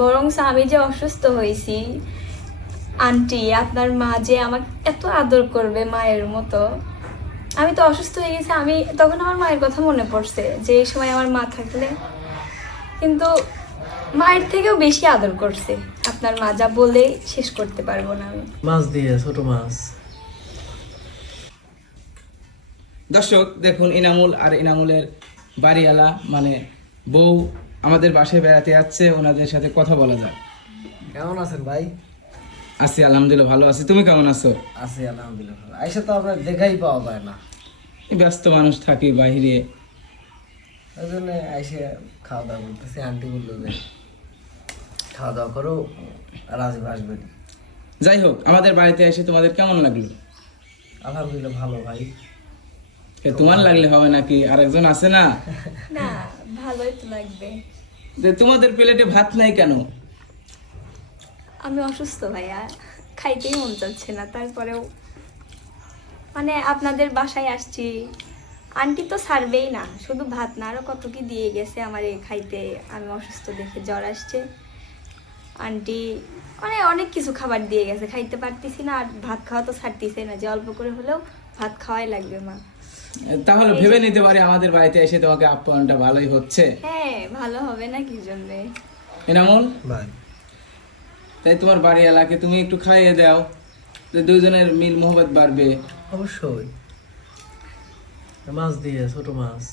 বরং আমি যে অসুস্থ হয়েছি আন্টি আপনার মা যে আমাকে এত আদর করবে মায়ের মতো। আমি তো অসুস্থ হয়ে গেছি আমি তখন আমার মায়ের কথা মনে পড়ছে যে এই সময় আমার মা থাকলে। কিন্তু মায়ের থেকেও বেশি আদর করছে। আপনার মা যা বলে শেষ করতে পারব না আমি। মাছ দিয়ে ছোট মাছ। দর্শক দেখুন ইনামুল আর ইনামুলের বাড়িওয়ালা মানে বউ আমাদের বাসায় বেড়াতে যাচ্ছে ওনাদের সাথে কথা বলা যায় কেমন আছেন ভাই? আছি আলহামদুলিল্লাহ ভালো আছি। তুমি কেমন আছো? আছি আলহামদুলিল্লাহ ভালো। আইসা তো আপনার দেখাই পাওয়া যায় না। এই ব্যস্ত মানুষ থাকি বাইরে। ওই জন্য আইসে খাওয়া দাওয়া করতেছি আন্টি বলল যে খাওয়া দাওয়া করো রাজীব আসবেন যাই হোক আমাদের বাড়িতে এসে তোমাদের কেমন লাগল? আলহামদুলিল্লাহ ভালো ভাই। তোমার লাগলে হবে নাকি? আরেকজন আছে না? না ভালোই তো লাগবে। যে তোমাদের প্লেটে ভাত নাই কেন? আমি অসুস্থ ভাইয়া খাইতেই মন চাচ্ছে না তারপরেও মানে আপনাদের বাসায় আসছি। আন্টি তো ছাড়বেই না শুধু ভাত না আরও কত কি দিয়ে গেছে আমার এই খাইতে আমি অসুস্থ দেখে জ্বর আসছে। আন্টি মানে অনেক কিছু খাবার দিয়ে গেছে খাইতে পারতেছি না আর ভাত খাওয়া তো ছাড়তেছে না যে অল্প করে হলেও ভাত খাওয়াই লাগবে মা। তাহলে ভেবে নিতে পারি আমাদের বাড়িতে এসে তোমাকে আপ্যায়নটা ভালোই হচ্ছে। হ্যাঁ ভালো হবে না কি জন্যে? ইনামুল ভাই তাই তোমার বাড়ি এলাকে তুমি একটু খাইয়ে দাও দুজনের মিল মোহব্বত বাড়বে। অবশ্যই। মাছ দিয়ে ছোট মাছ।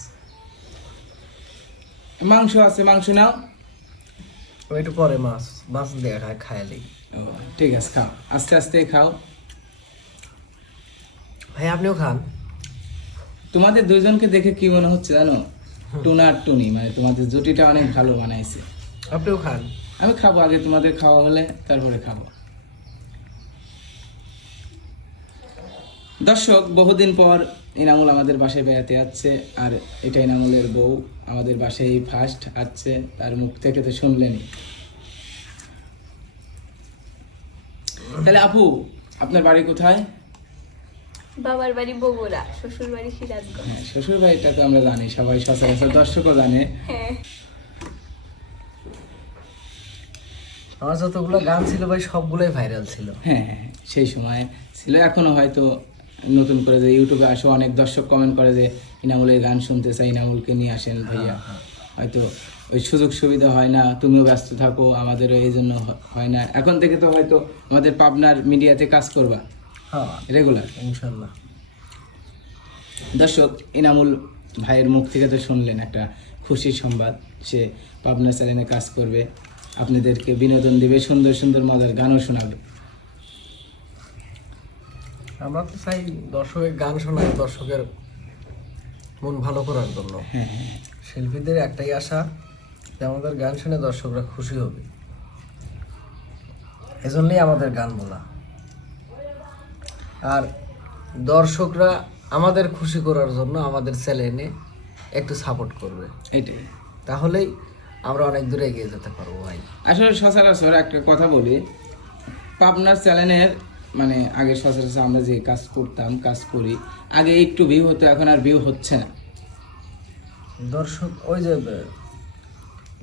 মাংস আছে মাংস নাও। একটু পরে মাছ মাছ দিয়ে খায় খাইলেই ও, ঠিক আছে খাও। আস্তে আস্তে খাও। ভাই আপনিও খান? তোমাদের দুজনকে দেখে কি মনে হচ্ছে জানো? টুনা আর টুনি মানে তোমাদের জুটিটা অনেক ভালো বানাইছে। আপনিও খান। আমি খাব আগে তোমাদের খাওয়া হলে তারপরে খাব। দর্শক বহুদিন পর ইনামুল আমাদের বাসায় বেড়াতে যাচ্ছে আর এটা ইনামুলের বউ আমাদের বাসায় ফার্স্ট আসছে তার মুখ থেকে তো শুনলেনি তাহলে আপু আপনার বাড়ি কোথায়? বাবার বাড়ি বগুড়া শ্বশুর বাড়ি সিরাজগঞ্জ। হ্যাঁ শ্বশুর বাড়িটা তো আমরা জানি সবাই সচরাচর দর্শকও জানে। হ্যাঁ। আমার যতগুলো গান ছিল ভাই সবগুলোই ভাইরাল ছিল। হ্যাঁ হ্যাঁ, সেই সময় ছিল এখনও হয়তো নতুন করে যে ইউটিউবে আসো অনেক দর্শক কমেন্ট করে যে ইনামুলের গান শুনতে চাই ইনামুলকে নিয়ে আসেন ভাইয়া। হয়তো ওই সুযোগ সুবিধা হয় না তুমিও ব্যস্ত থাকো আমাদেরও এই জন্য হয় না। এখন থেকে তো হয়তো আমাদের পাবনার মিডিয়াতে কাজ করবা। হ্যাঁ রেগুলার ইনশাল্লাহ দর্শক ইনামুল ভাইয়ের মুখ থেকে তো শুনলেন একটা খুশির সংবাদ। সে পাবনা চ্যানেলে কাজ করবে। আপনাদেরকে বিনোদন দেবে সুন্দর সুন্দর মজার গানও শোনাবে। আমরা তো চাই দর্শকের গান শোনাই দর্শকের মন ভালো করার জন্য। হ্যাঁ হ্যাঁ। শিল্পীদের একটাই আশা যে আমাদের গান শুনে দর্শকরা খুশি হবে। এজন্যই আমাদের গান বলা। আর দর্শকরা আমাদের খুশি করার জন্য আমাদের চ্যানেলে একটু সাপোর্ট করবে। এটাই। তাহলেই আমরা অনেক দূরে এগিয়ে যেতে পারব ভাই। আসলে সচরাচর একটা কথা বলি পাবনার চ্যানেলের মানে আগে সচরাচর আমরা যে কাজ করতাম কাজ করি আগে একটু ভিউ হতো এখন আর ভিউ হচ্ছে না। দর্শক ওই যে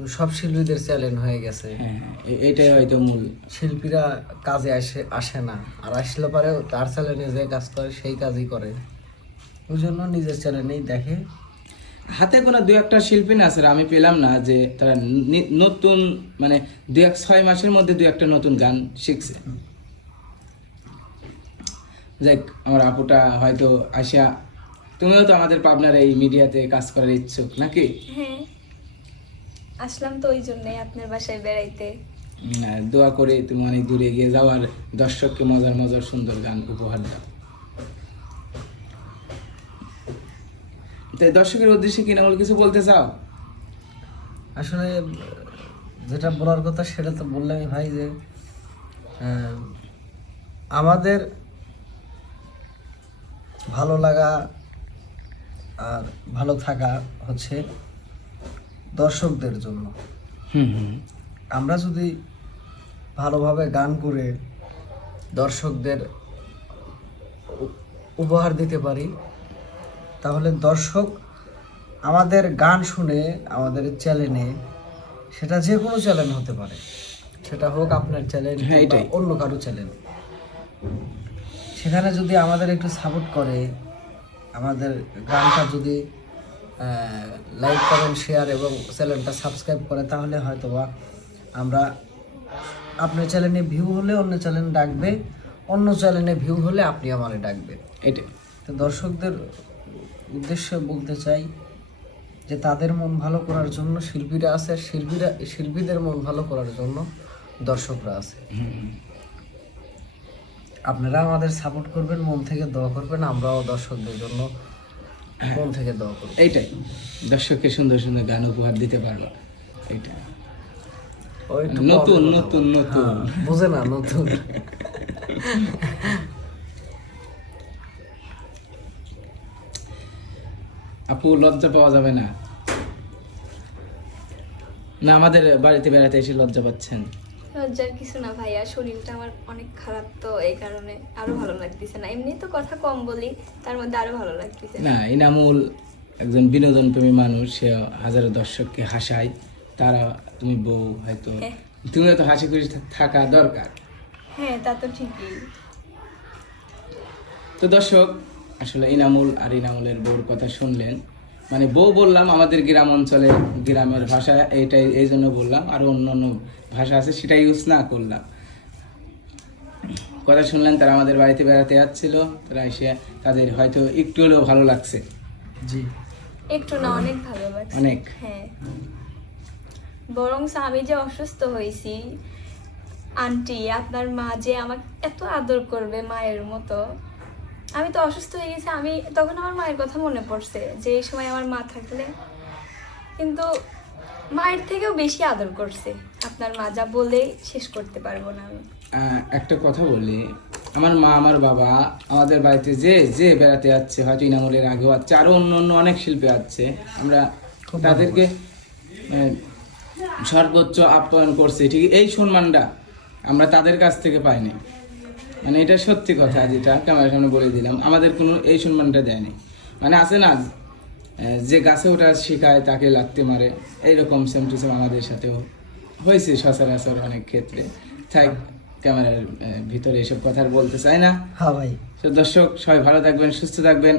সব শিল্পীদের চ্যালেঞ্জ হয়ে গেছে। হ্যাঁ হ্যাঁ, এটাই হয়তো মূল। শিল্পীরা কাজে আসে আসে না। আর আসলে পরে তার চ্যানেলে যে কাজ করে সেই কাজই করে। ওই জন্য নিজের চ্যানেলেই দেখে। হাতে কোনো দু একটা শিল্পী না আছে আমি পেলাম না যে তারা নতুন মানে দু এক ছয় মাসের মধ্যে দু একটা নতুন গান শিখছে। যাক আমার আপুটা হয়তো আসিয়া তুমিও তো আমাদের পাবনার এই মিডিয়াতে কাজ করার ইচ্ছুক নাকি? হ্যাঁ। আসলাম তো ওই জন্যই আপনার বাসায় বেড়াইতে। দোয়া করে তুমি অনেক দূরে এগিয়ে যাও আর দর্শককে মজার মজার সুন্দর গান উপহার দাও। তাই দর্শকের উদ্দেশ্যে কি না বলে কিছু বলতে চাও? আসলে যেটা বলার কথা সেটা তো বললামই ভাই যে আহ, আমাদের ভালো লাগা আর ভালো থাকা হচ্ছে দর্শকদের জন্য। আমরা যদি ভালোভাবে গান করে দর্শকদের উপহার দিতে পারি তাহলে দর্শক আমাদের গান শুনে আমাদের চ্যানেলে সেটা যে কোনো চ্যানেল হতে পারে। সেটা হোক আপনার চ্যানেল হ্যাঁ। অন্য কারও চ্যানেল। সেখানে যদি আমাদের একটু সাপোর্ট করে আমাদের গানটা যদি লাইক করেন শেয়ার এবং চ্যানেলটা সাবস্ক্রাইব করে তাহলে হয়তো বা আমরা আপনার চ্যানেলে ভিউ হলে অন্য চ্যানেল ডাকবে অন্য চ্যানেলে ভিউ হলে আপনি আমারে ডাকবেন। এটাই। তো দর্শকদের উদ্দেশ্যে বলতে চাই যে তাদের মন ভালো করার জন্য শিল্পীরা আছে শিল্পীরা শিল্পীদের মন ভালো করার জন্য দর্শকরা আছে। আপনারা আমাদের সাপোর্ট করবেন মন থেকে দোয়া করবেন আমরাও দর্শকদের জন্য মন থেকে দোয়া করব এইটাই। দর্শককে সুন্দর সুন্দর গান উপহার দিতে নতুন নতুন নতুন। হ্যাঁ, বুঝে না নতুন। আপু লজ্জা পাওয়া যাবে না? না আমাদের বাড়িতে বেড়াতে এসে লজ্জা পাচ্ছেন। লজ্জার কিছু না ভাইয়া শরীরটা আমার অনেক খারাপ তো এই কারণে আরও ভালো লাগতেছে না। এমনি তো কথা কম বলি তার মধ্যে আরও ভালো লাগতেছে। না ইনামুল একজন বিনোদন প্রেমী মানুষ সে হাজারো দর্শককে হাসায় তারা তুমি বউ হয়তো হ্যাঁ। তুমিও তো হাসি খুশি থাকা দরকার। হ্যাঁ তা তো ঠিকই। তো দর্শক আসলে ইনামুল আর ইনামুলের বউর কথা শুনলেন। মানে বউ বললাম আমাদের গ্রাম অঞ্চলে গ্রামের ভাষা এটাই এই জন্য বললাম। আর অন্য অন্য ভাষা আছে সেটা ইউজ না করলাম। কথা শুনলেন তারা আমাদের বাড়িতে বেড়াতে যাচ্ছিল তারা এসে তাদের হয়তো একটু হলেও ভালো লাগছে। জি। একটু না অনেক ভালো লাগছে। অনেক। হ্যাঁ। বরং আমি যে অসুস্থ হয়েছি আন্টি আপনার মা যে আমাকে এত আদর করবে মায়ের মতো আমি তো অসুস্থ হয়ে গেছি আমি তখন আমার মায়ের কথা মনে পড়ছে যে এই সময় আমার মা থাকলে। কিন্তু মায়ের থেকেও বেশি আদর করছে। আপনার মা যা বলে শেষ করতে পারব না আমি। আহ, একটা কথা বলি আমার মা আমার বাবা আমাদের বাড়িতে যে যে বেড়াতে যাচ্ছে হয়তো ইনামুলের আগেও আছে আরও অন্য অন্য অনেক শিল্পী আছে। আমরা তাদেরকে আহ, সর্বোচ্চ আপ্যায়ন করছি ঠিক এই সম্মানটা আমরা তাদের কাছ থেকে পাইনি। মানে এটা সত্যি কথা যেটা ক্যামেরার সামনে বলে দিলাম। আমাদের কোনো এই সম্মানটা দেয়নি। মানে আছে না যে গাছে ওটা শিখায় তাকে লাগতে মারে এইরকম সেম টু সেম আমাদের সাথেও হয়েছে সচরাচর অনেক ক্ষেত্রে। তাই ক্যামেরার ভিতরে এসব কথা আর বলতে চাই না। হ্যাঁ ভাই। তো দর্শক সবাই ভালো থাকবেন সুস্থ থাকবেন।